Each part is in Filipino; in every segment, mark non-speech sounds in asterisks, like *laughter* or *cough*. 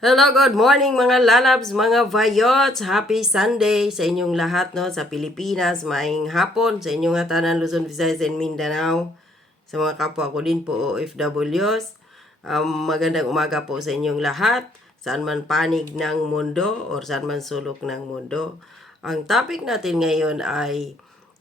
Hello, good morning mga lalabs, mga vayots. Happy Sunday sa inyong lahat no sa Pilipinas. Maing hapon sa inyong tanan Luzon, Visayas and Mindanao. Sa mga kapwa ko din po OFWs. Um, magandang umaga po sa inyong lahat. Saan man panig ng mundo or saan man sulok ng mundo. Ang topic natin ngayon ay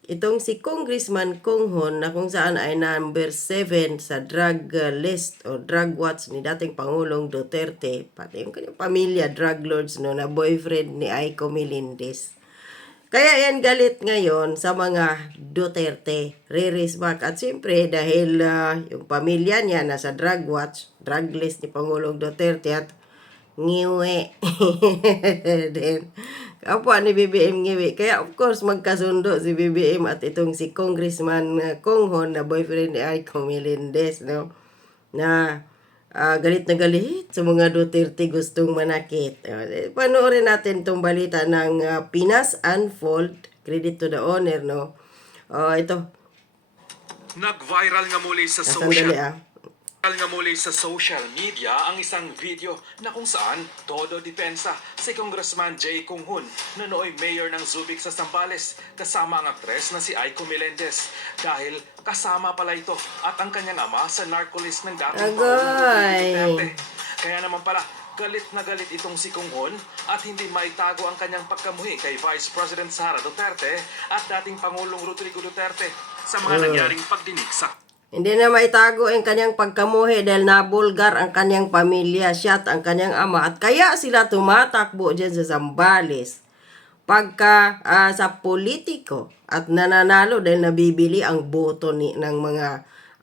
Itong si Congressman Konghon na kung saan ay number 7 sa drug list o drug watch ni dating Pangulong Duterte, pati yung kanyang pamilya, drug lords no, na boyfriend ni Aiko Melendez. Kaya yan galit ngayon sa mga Duterte, re-raise. At siyempre dahil uh, yung pamilya niya nasa drug watch, drug list ni Pangulong Duterte at ngiwi. *laughs* Then, kapwa ni BBM ngiwi. Kaya of course magkasundo si BBM at itong si Congressman uh, Konghon na boyfriend ni Aiko Melendez, no? Na ah, galit na galit sa mga Duterte gustong manakit. Uh, panoorin natin itong balita ng ah, Pinas Unfold. Credit to the owner, no? Oh, ito. Nag-viral nga muli sa social ah. Viral nga muli sa social media ang isang video na kung saan todo depensa si Congressman Jay Kung Hun na nooy mayor ng Zubik sa Zambales kasama ang aktres na si Aiko Melendez dahil kasama pala ito at ang kanyang ama sa narcolist ng dating. Duterte. Kaya naman pala galit na galit itong si Kung Hun at hindi maitago ang kanyang pagkamuhi kay Vice President Sara Duterte at dating Pangulong Rodrigo Duterte sa mga Mm. nangyaring pagdinig sa Hindi na maitago ang kanyang pagkamuhi dahil nabulgar ang kanyang pamilya, siya at ang kanyang ama. At kaya sila tumatakbo dyan sa Zambales. Pagka ah, sa politiko at nananalo dahil nabibili ang boto ni, ng mga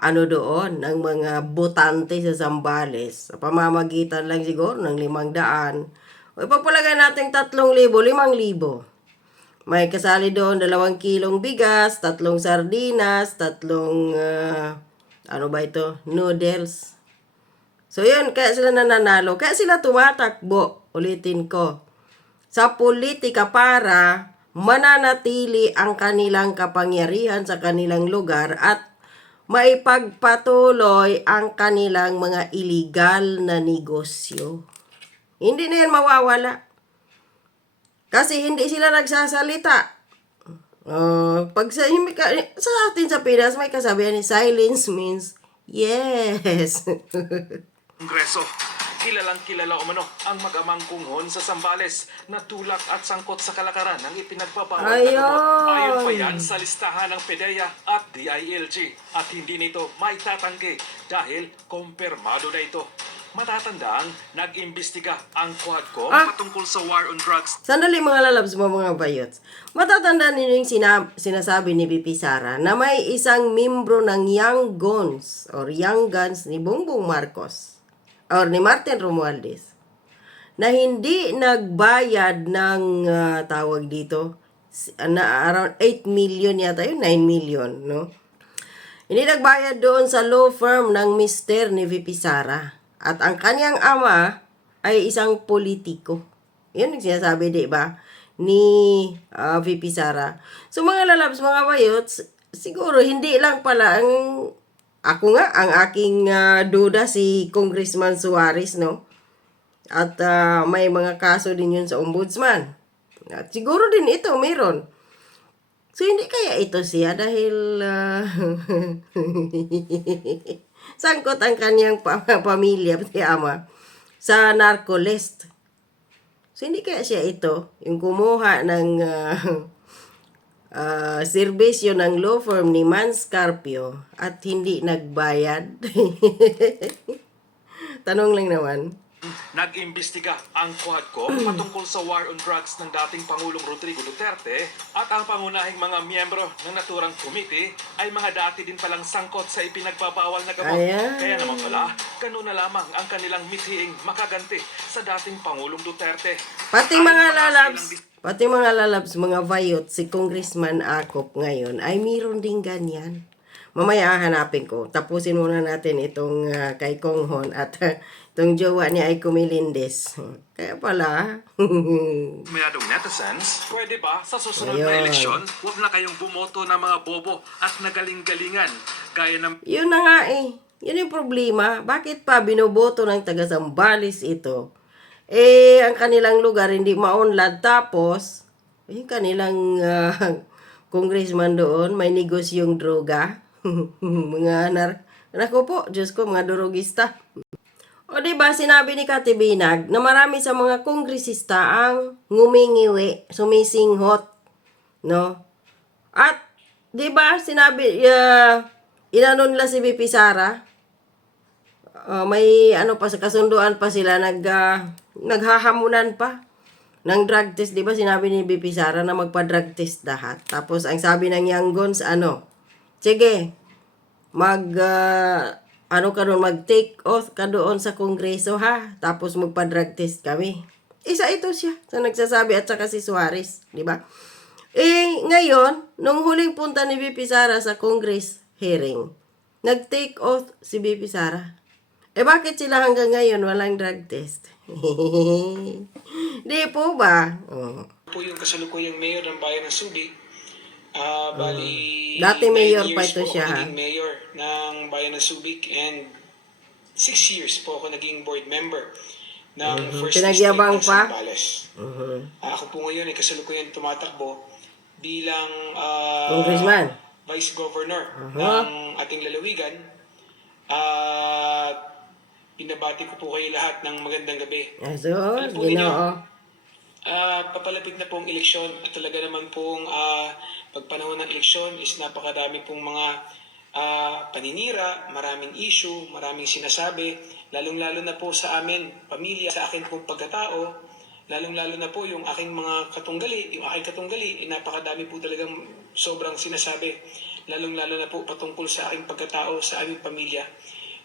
ano doon, ng mga botante sa Zambales. Sa pamamagitan lang siguro ng limang daan. O ipapalagay natin tatlong libo, limang libo. May kasali doon dalawang kilong bigas, tatlong sardinas, tatlong, ah, ano ba ito, noodles. So yun, kaya sila nananalo. Kaya sila tumatakbo, ulitin ko, sa politika para mananatili ang kanilang kapangyarihan sa kanilang lugar at maipagpatuloy ang kanilang mga illegal na negosyo. Hindi na yan mawawala. Kasi hindi sila nagsasalita. Uh, pag sa, sa atin sa Pinas, may kasabihan ni silence means yes. *laughs* Kongreso. Kilalang kilala umano ang mag-amang kunghon sa Sambales na tulak at sangkot sa kalakaran ng ipinagbabawal na gamot. Ayon pa yan sa listahan ng PDEA at DILG at hindi nito may tatanggi dahil kumpirmado na ito. Matatandaan, nag-imbestiga ang Quadcom Ah. patungkol sa war on drugs Sandali mga lalabs mo mga bayots. Matatanda ninyo yung sina- sinasabi ni BP Sara na may isang membro ng Young Guns or Young Guns ni Bongbong Marcos or ni Martin Romualdez na hindi nagbayad ng ah, tawag dito s- na around 8 million yata yun, 9 million, no? Hindi nagbayad doon sa law firm ng mister ni VP Sara. At ang kanyang ama ay isang politiko. Yun ang sinasabi, di ba? Ni ah, VP Sara. So mga lalabs, mga bayots, siguro hindi lang pala ang ako nga, ang aking ah, duda si Congressman Suarez, no? At ah, may mga kaso din yun sa ombudsman. At siguro din ito, meron. So, hindi kaya ito siya dahil ah, *laughs* sangkot ang kanyang pa- *laughs* pamilya, pati ama, sa narco list. So, hindi kaya siya ito, yung kumuha ng *laughs* ah, ah, serbisyo ng law firm ni Man Scarpio at hindi nagbayad. *laughs* Tanong lang naman. Nag-imbestiga ang Quadcom *clears throat* patungkol sa war on drugs ng dating Pangulong Rodrigo Duterte at ang pangunahing mga miyembro ng naturang committee ay mga dati din palang sangkot sa ipinagbabawal na gamot. Ayan. Kaya naman pala, ganun na lamang ang kanilang mithiing makaganti sa dating Pangulong Duterte. Pati mga lalabs, pati mga lalabs, mga vayot, si Congressman Akop ngayon ay mayroon din ganyan. Mamaya hanapin ko. Tapusin muna natin itong ah, kay Konghon at ah, itong jowa ni Aiko Melendez. Kaya pala, *laughs* Mayadong netizens, pwede ba sa susunod na Ayun. eleksyon, huwag na kayong bumoto ng mga bobo at nagaling-galingan gaya ng yun na nga eh. Yun yung problema. Bakit pa binoboto ng taga Zambales ito? eh, ang kanilang lugar hindi maunlad. Tapos, yung kanilang ah, *laughs* congressman doon, may negosyong droga. *laughs* mga nar... Nako po, Diyos ko, mga durugista. O di ba sinabi ni Kati Binag na marami sa mga kongresista ang ngumingiwi, sumisinghot, no? At di ba sinabi uh, inanon nila si BP Sara? Uh, may ano pa sa kasunduan pa sila nag ah, naghahamunan pa ng drug test, di ba sinabi ni BP Sara na magpa-drug test lahat. Tapos ang sabi ng Young Guns, ano, sige, mag ah, ano ka doon, mag-take oath ka doon sa kongreso ha. Tapos magpa-drug test kami. Isa ito siya sa nagsasabi at saka si Suarez, di ba? Eh, ngayon, nung huling punta ni BP Sara sa Congress hearing, nag-take oath si BP Sara. Eh, bakit sila hanggang ngayon walang drug test? *laughs* di po ba? Oh. po yung kasalukuyang mayor ng bayan ng Subic. Ah, bali, Dati mayor pa ito siya, ako ha? naging mayor ng bayan ng Subic and six years po ako naging board member ng First Pinagyabang pa? Zambales. Mhm. Ah, ako po ngayon ay kasalukuyang tumatakbo bilang ah, Congressman. Vice Governor Aha. ng ating lalawigan. At pinabati ko po kayo lahat ng magandang gabi. Aso, Ano po ninyo? Ah, papalapit na pong eleksyon at talaga naman pong ah, pagpanahon ng eleksyon is napakadami pong mga ah, paninira, maraming issue, maraming sinasabi, lalong-lalo na po sa amin, pamilya, sa akin pong pagkatao, lalong-lalo na po yung aking mga katunggali, yung aking katunggali, eh, napakadami po talagang sobrang sinasabi, lalong-lalo na po patungkol sa aking pagkatao, sa aming pamilya,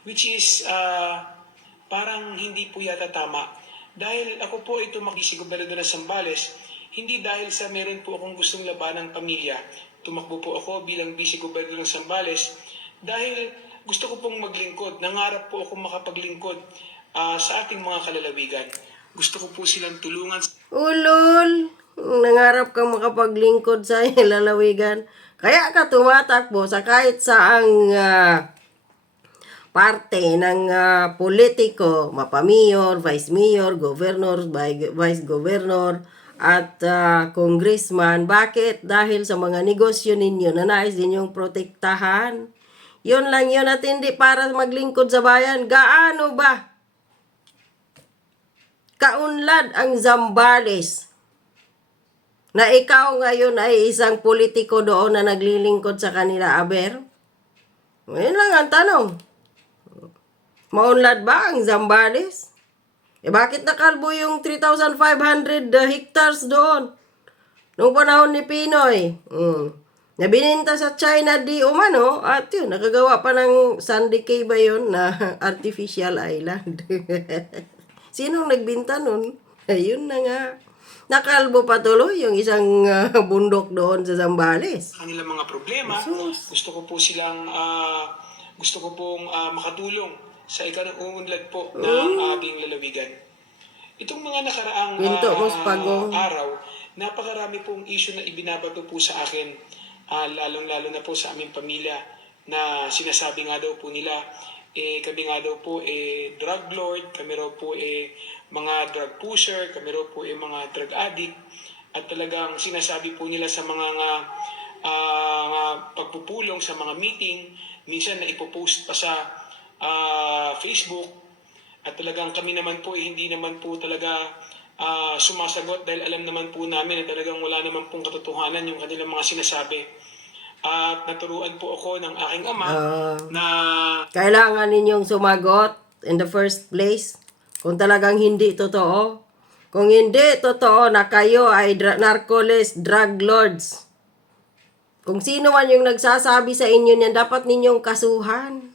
which is ah, parang hindi po yata tama. Dahil ako po ay tumakbo si Gobernador ng Sambales, hindi dahil sa meron po akong gustong laban ng pamilya. Tumakbo po ako bilang vice gobernador ng Sambales dahil gusto ko pong maglingkod. Nangarap po ako makapaglingkod ah, sa ating mga kalalawigan. Gusto ko po silang tulungan Ulol, nangarap kang makapaglingkod sa lalawigan. Kaya ka tumatakbo sa kahit saang ah, parte ng ah, politiko, mapamayor, vice mayor, governor, vi- vice governor, at ah, congressman. Bakit? Dahil sa mga negosyo ninyo na nais ninyong protektahan. Yun lang yun at hindi para maglingkod sa bayan. Gaano ba? kaunlad ang Zambales na ikaw ngayon ay isang politiko doon na naglilingkod sa kanila, Aber? Ngayon lang ang tanong. Maunlad ba ang Zambales? Eh bakit nakalbo yung 3,500 hectares doon? Noong panahon ni Pinoy. Mm. Nabininta sa China di umano at yun, nakagawa pa ng Sandy Cay ba yun na *laughs* artificial island. *laughs* Sinong nagbinta nun? *laughs* Ayun na nga. Nakalbo pa tuloy yung isang ah, bundok doon sa Zambales. kanilang mga problema. Gusto ko po silang ah, gusto ko pong ah, makatulong sa ikanunlad po ng ating lalawigan. Itong mga nakaraang pagong. araw, napakarami pong issue na ibinabato po sa akin, ah, lalong-lalo na po sa aming pamilya na sinasabi nga daw po nila, eh, kami nga daw po eh, drug lord, kami raw po eh, mga drug pusher, kami raw po eh, mga drug addict, at talagang sinasabi po nila sa mga nga, nga pagpupulong sa mga meeting, minsan na ipopost pa sa ah, Facebook, at talagang kami naman po eh, hindi naman po talaga ah, sumasagot dahil alam naman po namin na talagang wala naman pong katotohanan yung kanilang mga sinasabi. At naturuan po ako ng aking ama Ah. na Kailangan ninyong sumagot in the first place kung talagang hindi totoo. Kung hindi totoo na kayo ay dra- narcoles, drug lords. Kung sino man yung nagsasabi sa inyo niyan, dapat ninyong kasuhan.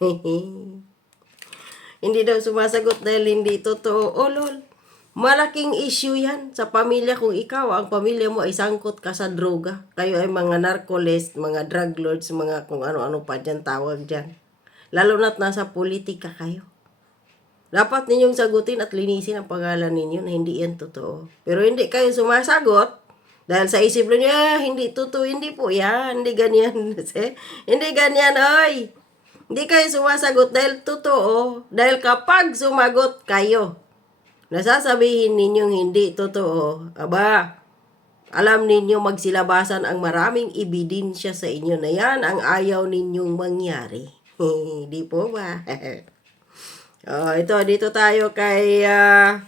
*laughs* hindi daw sumasagot dahil hindi totoo. Oh, lol. Malaking issue yan sa pamilya kung ikaw, ang pamilya mo ay sangkot ka sa droga. Kayo ay mga narcoles, mga drug lords, mga kung ano-ano pa dyan tawag dyan. Lalo na't nasa politika kayo. Dapat ninyong sagutin at linisin ang pangalan ninyo na hindi yan totoo. Pero hindi kayo sumasagot dahil sa isip niyo, ah, hindi totoo, hindi po yan, hindi ganyan. *laughs* hindi ganyan, oy. Hindi kayo sumasagot dahil totoo. Dahil kapag sumagot kayo, nasasabihin ninyong hindi totoo, aba, alam ninyo magsilabasan ang maraming ebidensya sa inyo na yan ang ayaw ninyong mangyari. *laughs* Di po ba? *laughs* oh, ito, dito tayo kay ah,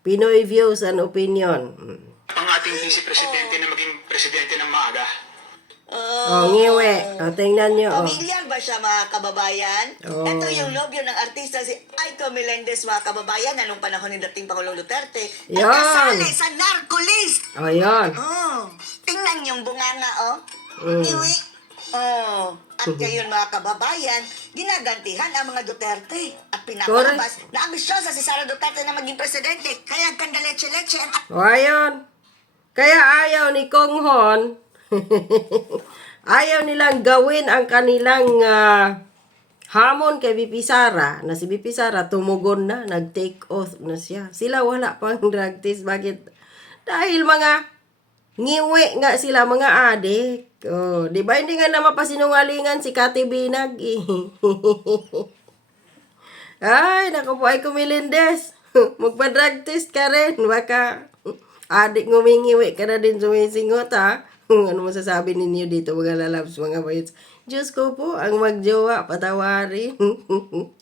Pinoy Views and Opinion. ang ating vice presidente na maging presidente ng maaga. Oh, ngiwe. Oh, tingnan nyo. Oh. Pamilyar ba siya mga kababayan? Oo. Ito yung nobyo ng artista si Aiko Melendez mga kababayan anong panahon ni dating Pangulong Duterte. Yan. kasali sa narco-list. Oh, yun. Oh, tingnan yung bunganga oh. Mm. Iwi. Oh, at ngayon mga kababayan, ginagantihan ang mga Duterte at pinapalabas na ambisyosa si Sara Duterte na maging presidente. Kaya ganda leche-leche ang O, ayun. Kaya ayaw ni Kong Hon, *laughs* ayaw nilang gawin ang kanilang ah, hamon kay BP Sara, na si BP Sara tumugon na, nag-take oath na siya. Sila wala pang *laughs* drug test. Bakit? Dahil mga ngiwi nga sila, mga adik. Oh, di ba hindi nga na mapasinungalingan si Kati Binag? eh. *laughs* Ay, naku po ay kumilindes. Magpa-drug test ka rin. Baka adik ngumingiwi ka na din sumisingot ha. *laughs* ano masasabi ninyo dito mga lalabs, mga bayits? Diyos ko po, ang magjowa, patawarin. *laughs*